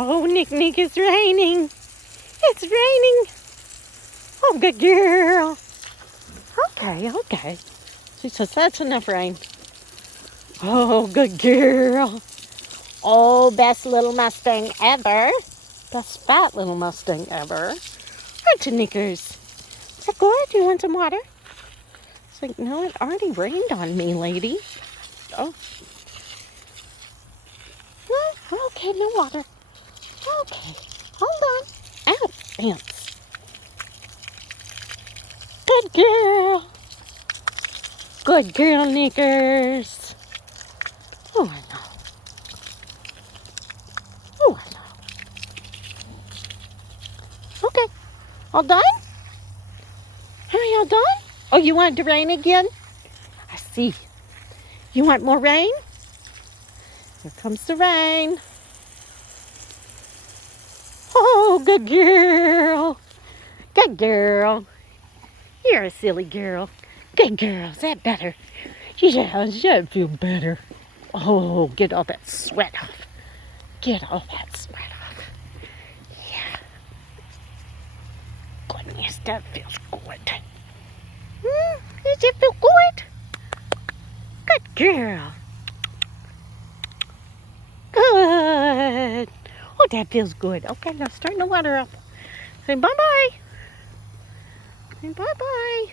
Oh, Nick, it's raining. It's raining. Oh, good girl. Okay. She says that's enough rain. Oh, good girl. Oh, best little Mustang ever. Best fat little Mustang ever. Aren't you, Knickers? Is that good? Do you want some water? It's like, no, it already rained on me, lady. Oh. No, okay, no water. Okay, hold on. Ow, ants. Good girl. Good girl, Knickers. Oh, I know. Oh, I know. Okay, all done? Are you all done? Oh, you want it to rain again? I see. You want more rain? Here comes the rain. Oh, good girl. Good girl. You're a silly girl. Good girl. Is that better? Yeah, that feel better. Oh, get all that sweat off. Get all that sweat off. Yeah. Goodness, that feels good. Does it feel good? Good girl. Good. Oh, that feels good. Okay, now start the water up. Say bye-bye. Say bye-bye.